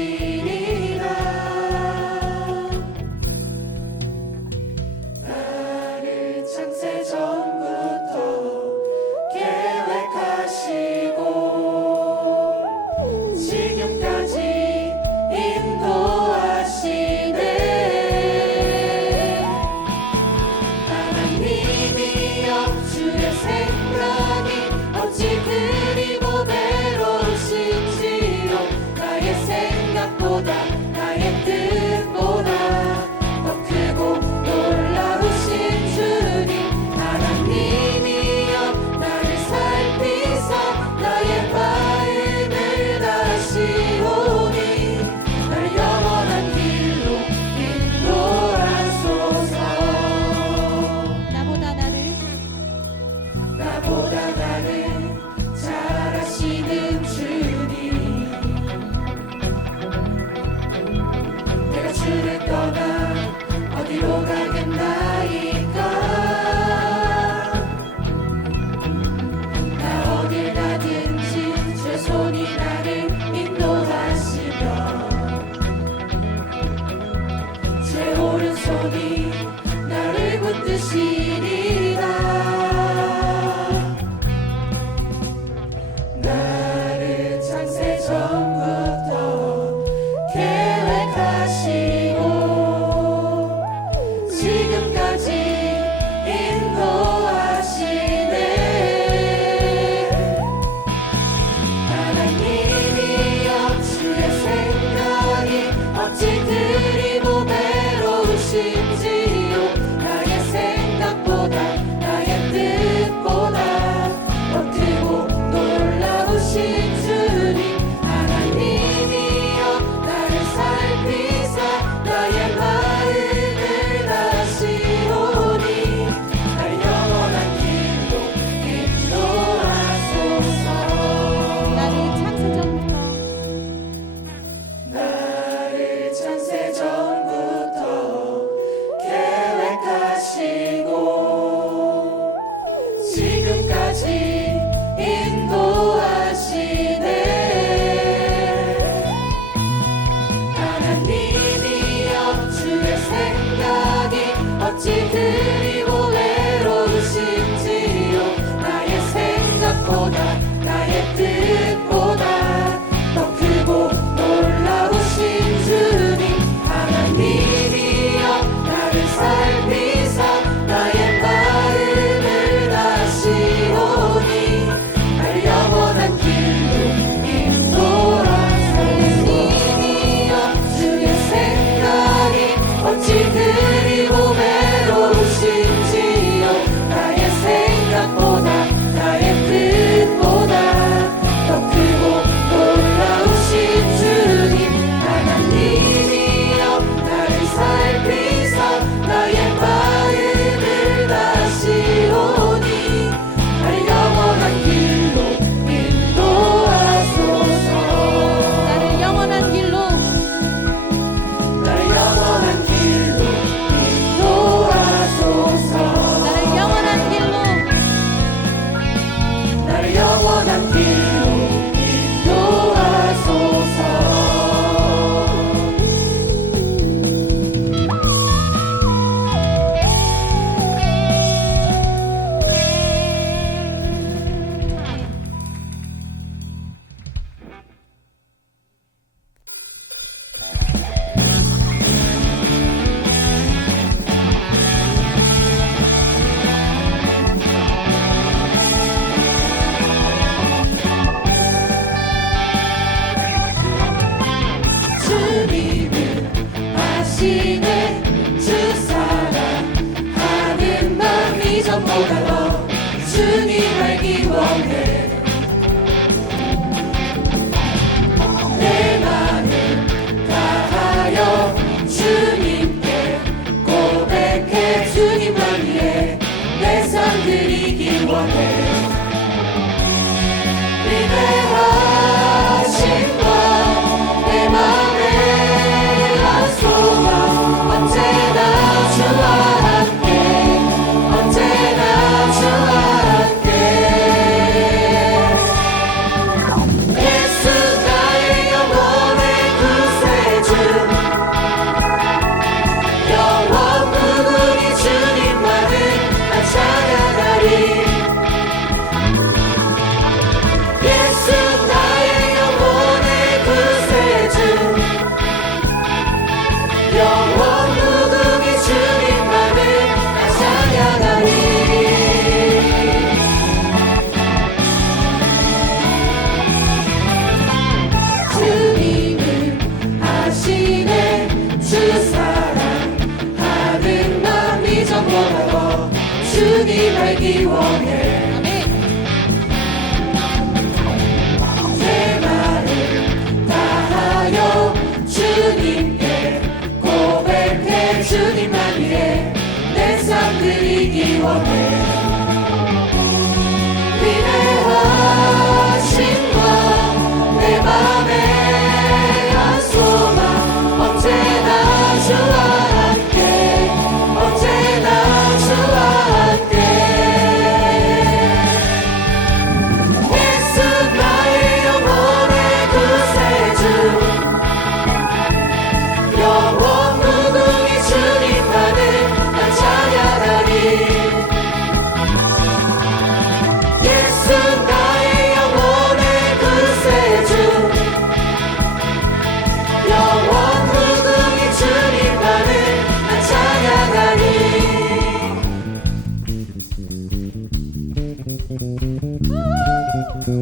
see. back.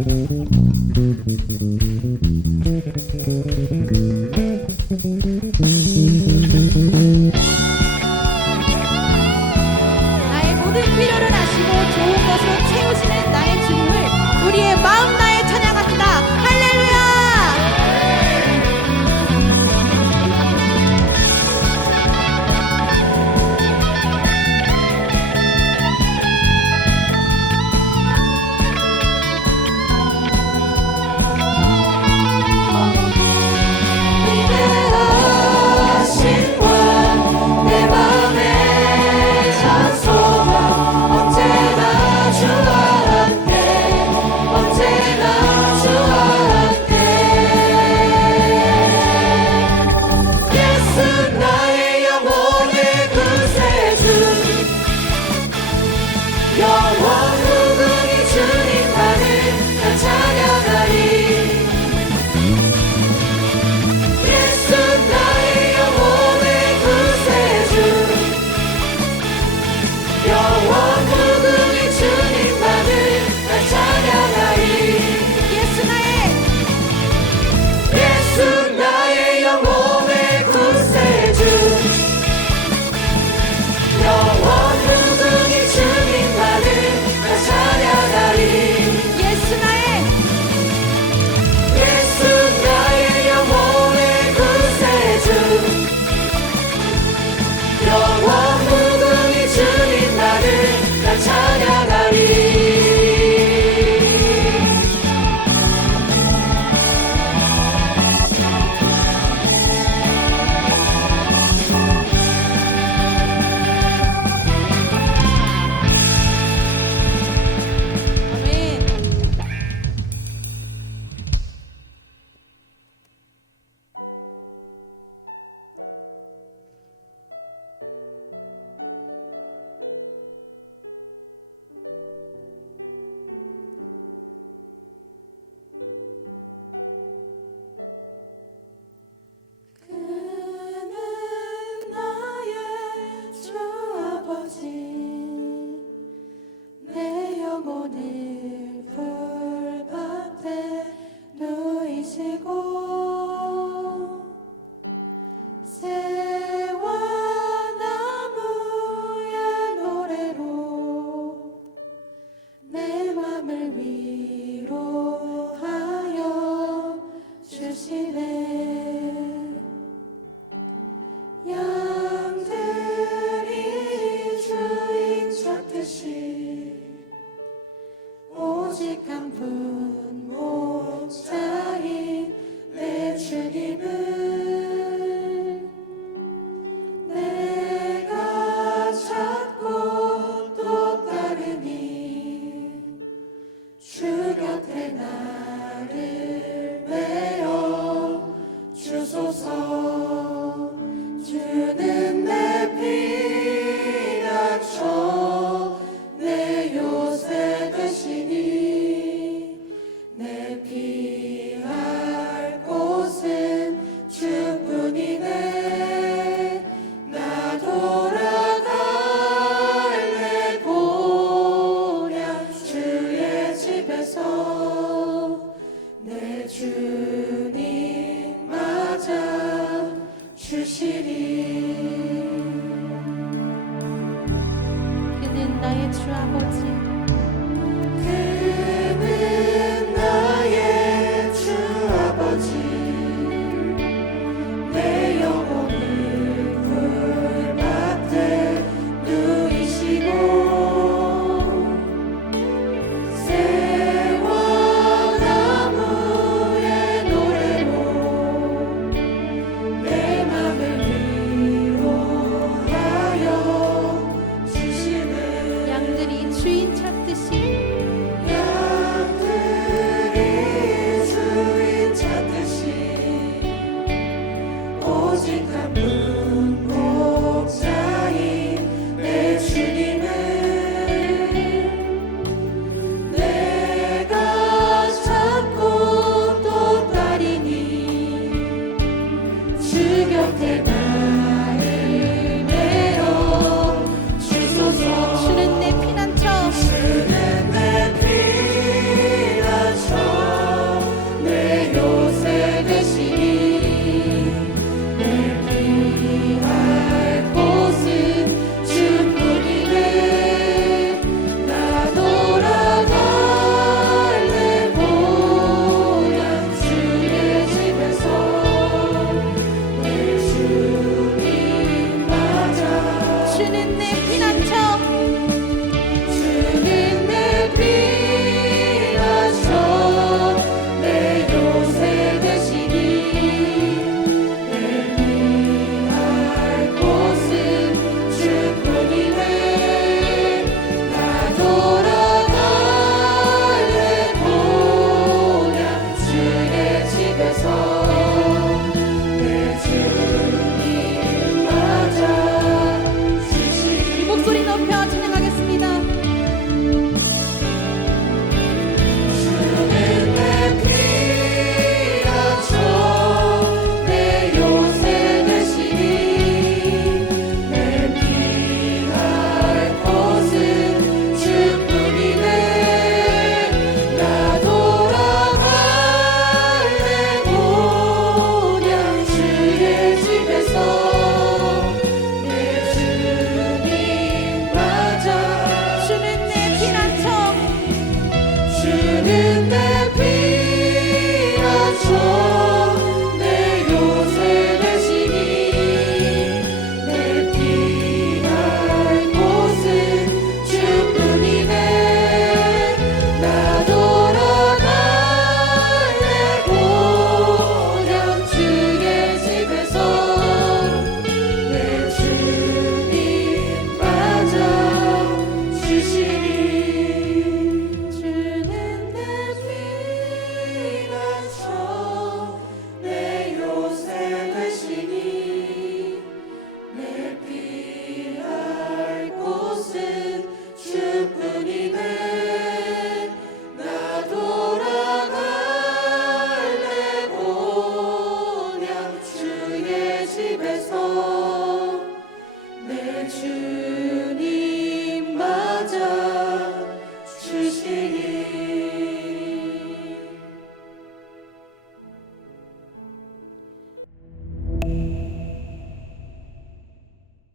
Thank you. 주시리. 그는 나의 주 아버지.